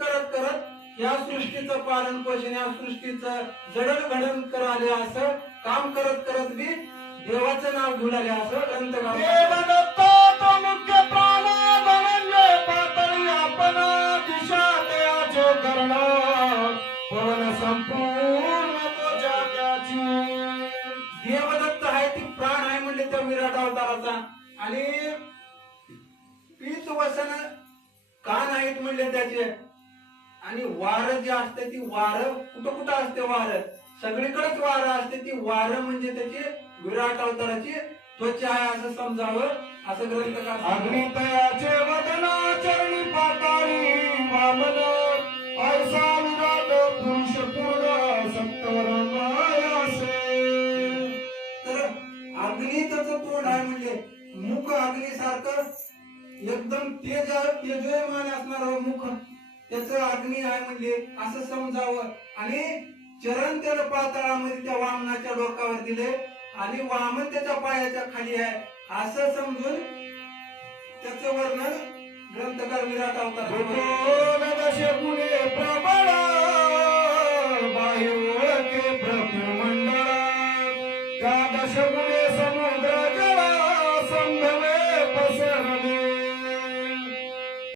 करत करत या सृष्टीचं पालन पोषण, या सृष्टीचं जडणघडण कराले, असं काम करत करत बी देवाचं नाव घेऊन आले असं ग्रंथकार. देवदत्त तो मुख्य प्राण धनंजय पातळी आपण दिशा देयाचे कर्ण पवन संपूर्ण तो जाग्याची. देवदत्त आहे ती प्राण आहे म्हणले त्या विराट अवताराचा, आणि पीत वसन कान आहेत म्हणले त्याचे, आणि वार जे असते ती वार कुठं कुठं असते, वार सगळीकडेच वार असते, ती वार म्हणजे त्याची विराट अवताराची त्वचा आहे असं समजावं असं ग्रंथकार. अग्नितयाचे वदना चरणी पाताळी वामन ऐसा विराट पुरुष पूर्ण सत्वरण मायासे. तर अग्नी त्याचं तोंड आहे म्हणजे मुख अग्नीसारखं एकदम तेजोयमान असणार मुख त्याचं अग्नी आहे म्हणजे असं समजावं. आणि चरण त्याला पाताळामध्ये त्या वामनाच्या डोक्यावर दिले, आणि वामन त्याच्या पायाच्या खाली आहे असं समजून त्याचं वर्णन ग्रंथकार विराट अवतार. दशे गुणे प्रबळ बाह्य ओळखे प्रभुमंडळ त्या दशगुण